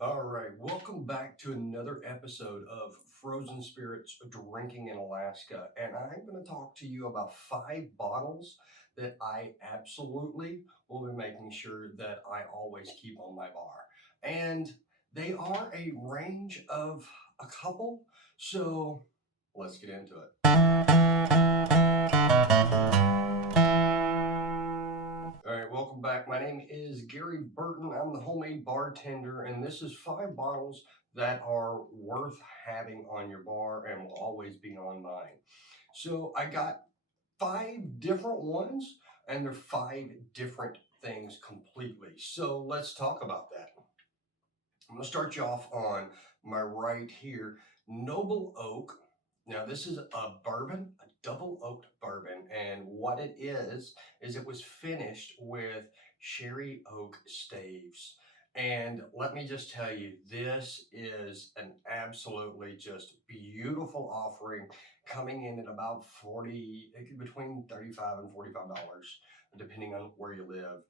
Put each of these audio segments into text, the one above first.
All right, welcome back to another episode of Frozen Spirits Drinking in Alaska. And I'm going to talk to you about 5 bottles that I absolutely will be making sure that I always keep on my bar. And they are a range of a couple, so let's get into it. All right, welcome back. My name is Gary Burton. I'm the homemade bartender, and this is 5 bottles that are worth having on your bar and will always be on mine. So I got 5 different ones, and they're 5 different things completely. So let's talk about that. I'm going to start you off on my right here. Noble Oak. Now, this is a bourbon, a double oaked bourbon. And what it is it was finished with sherry oak staves. And let me just tell you, this is an absolutely just beautiful offering coming in at about 40, between 35 and $45, depending on where you live.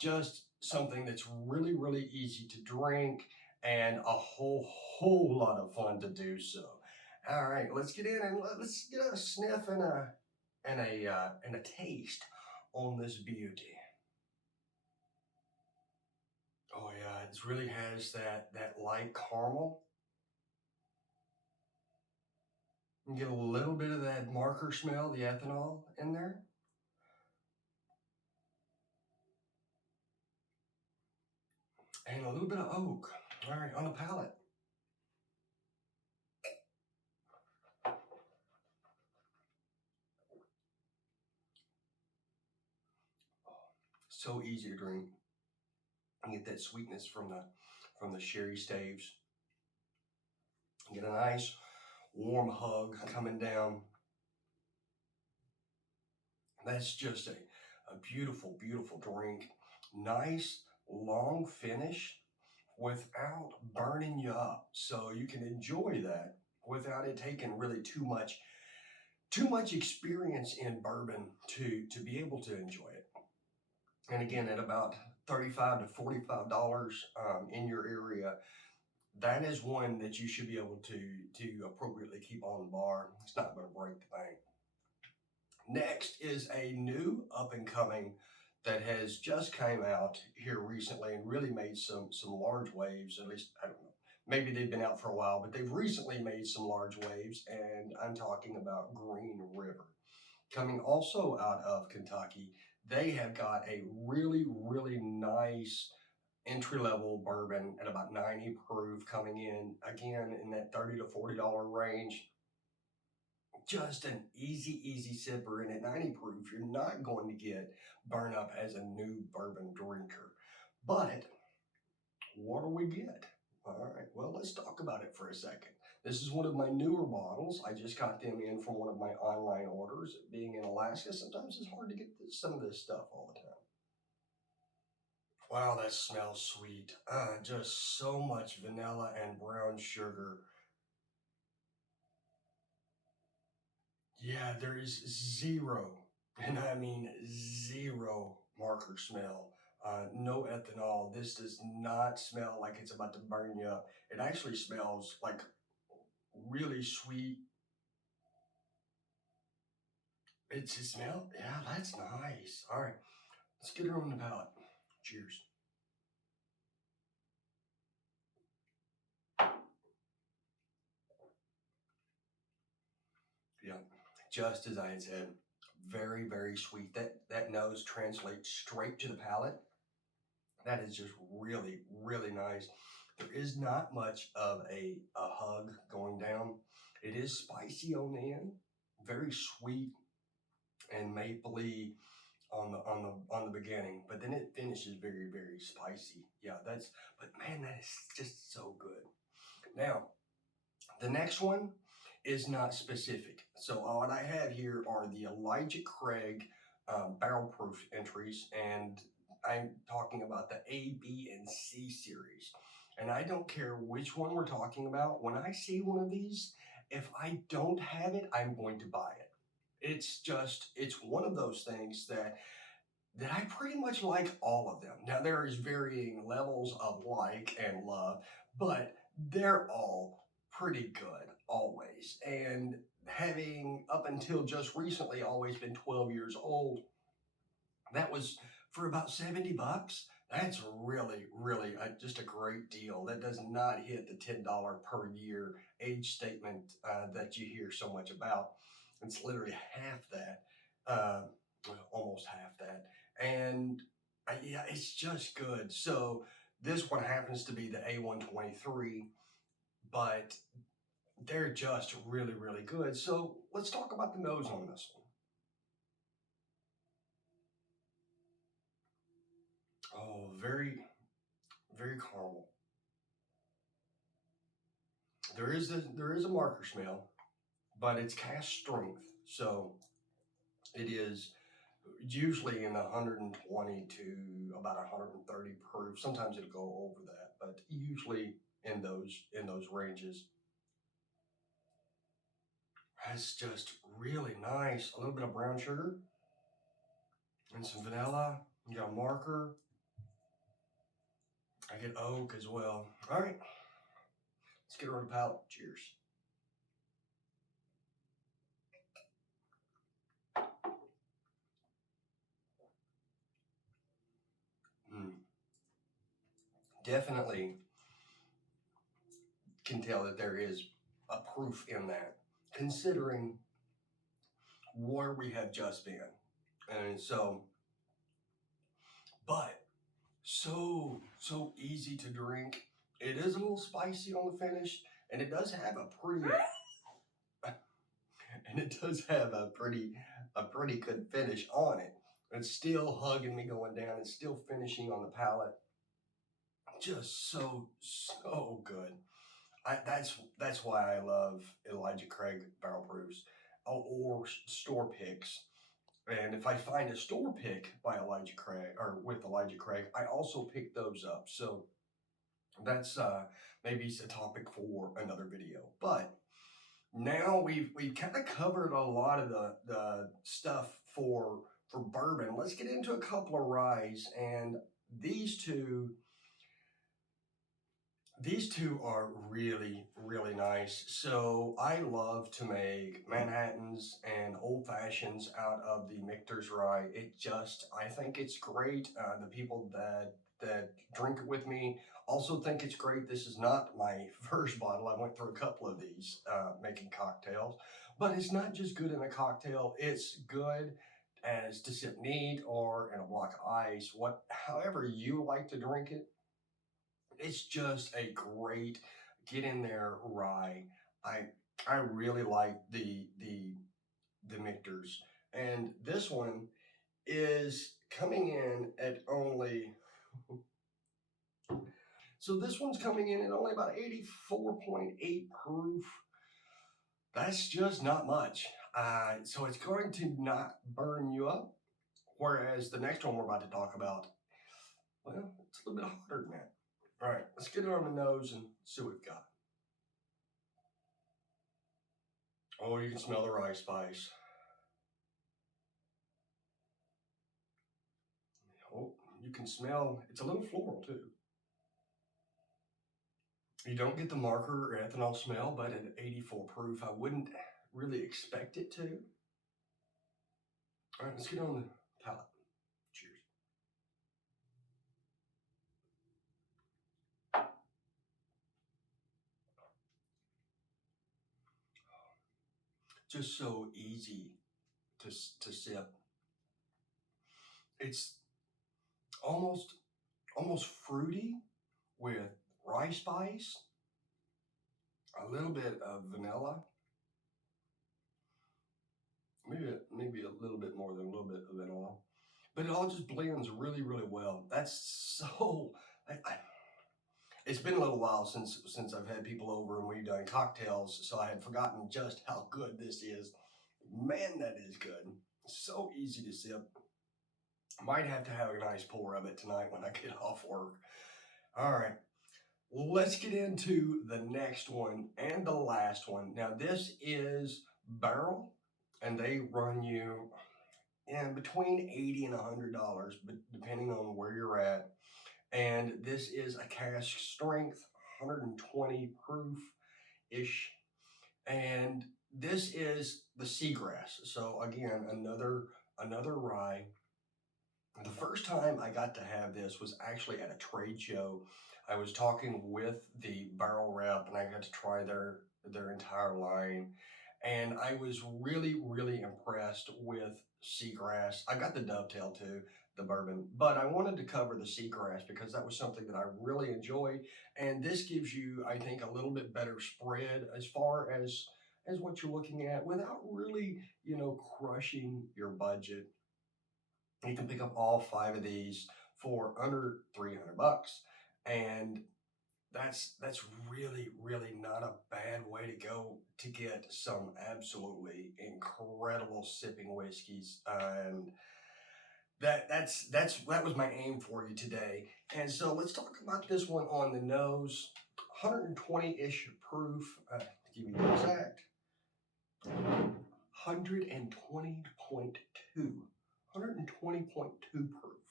Just something that's really, really easy to drink and a whole lot of fun to do so. All right, let's get in and let's get a sniff and a taste on this beauty. Oh yeah, it really has that light caramel. You get a little bit of that marker smell, the ethanol in there, and a little bit of oak. All right, on the palate. So easy to drink. You get that sweetness from the sherry staves. You get a nice warm hug coming down. That's just a beautiful, beautiful drink. Nice long finish without burning you up. So you can enjoy that without it taking really too much experience in bourbon to be able to enjoy it. And again, at about $35 to $45 in your area, that is one that you should be able to appropriately keep on the bar. It's not going to break the bank. Next is a new up and coming that has just came out here recently and really made some large waves. At least I don't know. Maybe they've been out for a while, but they've recently made some large waves, and I'm talking about Green River. Coming also out of Kentucky, they have got a really nice entry level bourbon at about 90 proof coming in again in that $30 to $40 range. Just an easy sipper. And at 90 proof, you're not going to get burned up as a new bourbon drinker. But what do we get? All right, well, let's talk about it for a second. This is one of my newer bottles. I just got them in from one of my online orders. Being in Alaska, sometimes it's hard to get some of this stuff all the time. Wow, that smells sweet. Just so much vanilla and brown sugar. Yeah, there is zero, and I mean zero marker smell. No ethanol. This does not smell like it's about to burn you up. It actually smells like really sweet. It's a smell. Yeah, that's nice. All right, let's get her on the palate. Cheers. Yeah, just as I had said, very sweet. That nose translates straight to the palate. That is just really nice. There is not much of a hug going down. It is spicy on the end, very sweet and mapley on the beginning, but then it finishes very spicy. Yeah, but man, that is just so good. Now, the next one is not specific. So what I have here are the Elijah Craig barrel proof entries, and I'm talking about the A, B, and C series. And I don't care which one we're talking about. When I see one of these, if I don't have it, I'm going to buy it. It's one of those things that that I pretty much like all of them. Now, there is varying levels of like and love, but they're all pretty good always. And having up until just recently always been 12 years old, that was for about 70 bucks. That's really, really just a great deal. That does not hit the $10 per year age statement that you hear so much about. It's literally half that, well, almost half that. And yeah, it's just good. So this one happens to be the A123, but they're just really, really good. So let's talk about the nose on this one. Oh, very, very caramel. There is a marker smell, but it's cast strength, so it is usually in 120 to about 130 proof. Sometimes it'll go over that, but usually in those ranges. That's just really nice. A little bit of brown sugar and some vanilla. You got a marker. I get oak as well. All right, let's get her on the palate. Cheers. Mm, definitely can tell that there is a proof in that, considering where we have just been. And so, but so easy to drink. It is a little spicy on the finish, and it does have a pretty and it does have a pretty good finish on it. It's still hugging me going down. It's still finishing on the palate. Just so good. That's why I love Elijah Craig barrel proofs or store picks. And if I find a store pick by Elijah Craig or with Elijah Craig, I also pick those up. So that's maybe a topic for another video. But now we've kind of covered a lot of the stuff for bourbon. Let's get into a couple of ryes, and these two these two are really, really nice. So I love to make Manhattans and Old Fashions out of the Michter's Rye. I think it's great. The people that drink it with me also think it's great. This is not my first bottle. I went through a couple of these making cocktails, but it's not just good in a cocktail. It's good as to sip neat or in a block of ice. However you like to drink it, it's just a great get in there rye. I I really like the Michter's, and this one is coming in at only. So this one's coming in at only about 84.8 proof. That's just not much. So it's going to not burn you up. Whereas the next one we're about to talk about, well, it's a little bit hotter than that. All right, let's get it on the nose and see what we've got. Oh, you can smell the rye spice. Oh, you can smell, it's a little floral too. You don't get the marker or ethanol smell, but at 84 proof, I wouldn't really expect it to. All right, let's get on the palate. Cheers. Just so easy to sip. It's almost fruity with rye spice, a little bit of vanilla, maybe a little bit more than a little bit of vanilla, but it all just blends really, really well. That's so. It's been a little while since I've had people over and we've done cocktails, so I had forgotten just how good this is. Man, that is good. So easy to sip. Might have to have a nice pour of it tonight when I get off work. All right, let's get into the next one and the last one. Now, this is Barrel, and they run you. in between $80 and $100, but depending on where you're at. And this is a cask strength, 120 proof ish. And this is the seagrass. So again, another rye. The first time I got to have this was actually at a trade show. I was talking with the barrel rep and I got to try their entire line. And I was really impressed with seagrass. I got the dovetail too, the bourbon, but I wanted to cover the seagrass because that was something that I really enjoy. And this gives you, I think, a little bit better spread as far as what you're looking at without really, crushing your budget. You can pick up all 5 of these for under 300 bucks. And that's really not a bad way to go to get some absolutely incredible sipping whiskeys. And that was my aim for you today. And so let's talk about this one on the nose. 120-ish proof, to give you the exact 120.2. 120.2 proof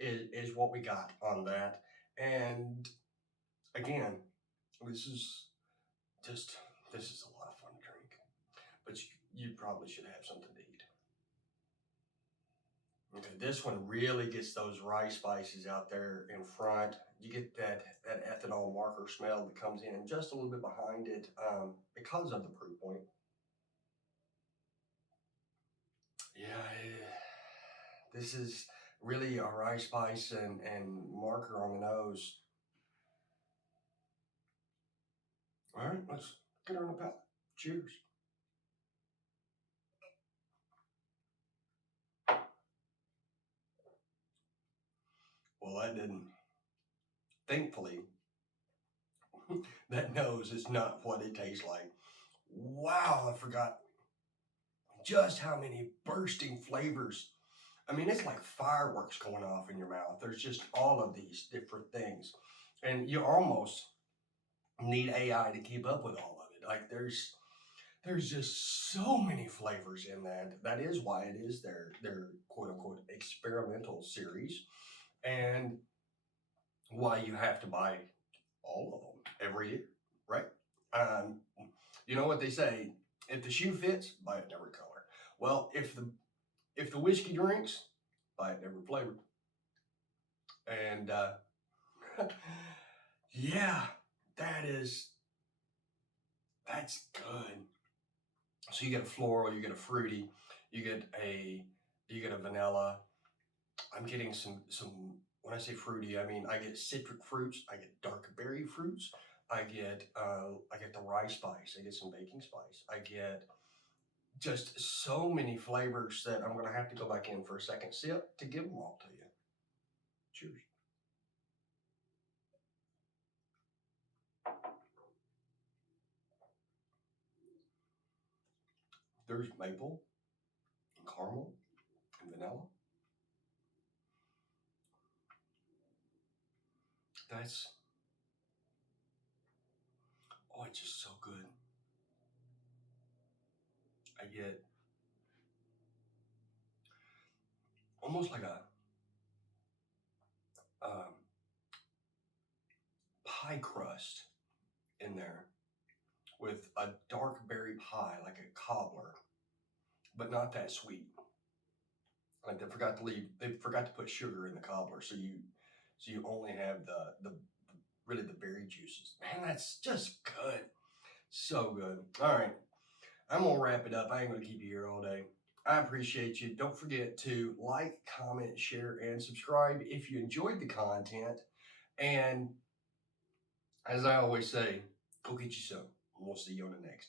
is what we got on that. And again, this is just, this is a lot of fun to drink, but you probably should have something to eat. Okay, this one really gets those rye spices out there in front. You get that ethanol marker smell that comes in just a little bit behind it because of the proof point. Yeah, this is really a rye spice and marker on the nose. All right, let's get her on the palate. Cheers. Well, that didn't, thankfully, that nose is not what it tastes like. Wow, I forgot just how many bursting flavors. I mean, it's like fireworks going off in your mouth. There's just all of these different things. And you almost need AI to keep up with all of it. Like there's just so many flavors in that. That is why it is their quote unquote experimental series, and why you have to buy all of them every year, right? Um, you know what they say: if the shoe fits, buy it in every color. Well, if the whiskey drinks, buy it in every flavor. And yeah, that is that's good. So you get a floral, you get a fruity, you get a vanilla. I'm getting some. When I say fruity, I mean I get citric fruits, I get dark berry fruits, I get the rye spice, I get some baking spice, I get just so many flavors that I'm gonna have to go back in for a second sip to give them all to you. Cheers. There's maple, and caramel, and vanilla. That's it's just so good. I get almost like a um, pie crust in there with a dark berry pie, like a cobbler, but not that sweet. Like they forgot to put sugar in the cobbler, so you only have the really the berry juices. Man, that's just good. So good. All right. I'm gonna wrap it up. I ain't gonna keep you here all day. I appreciate you. Don't forget to like, comment, share, and subscribe if you enjoyed the content. And as I always say, go get you some. And we'll see you on the next.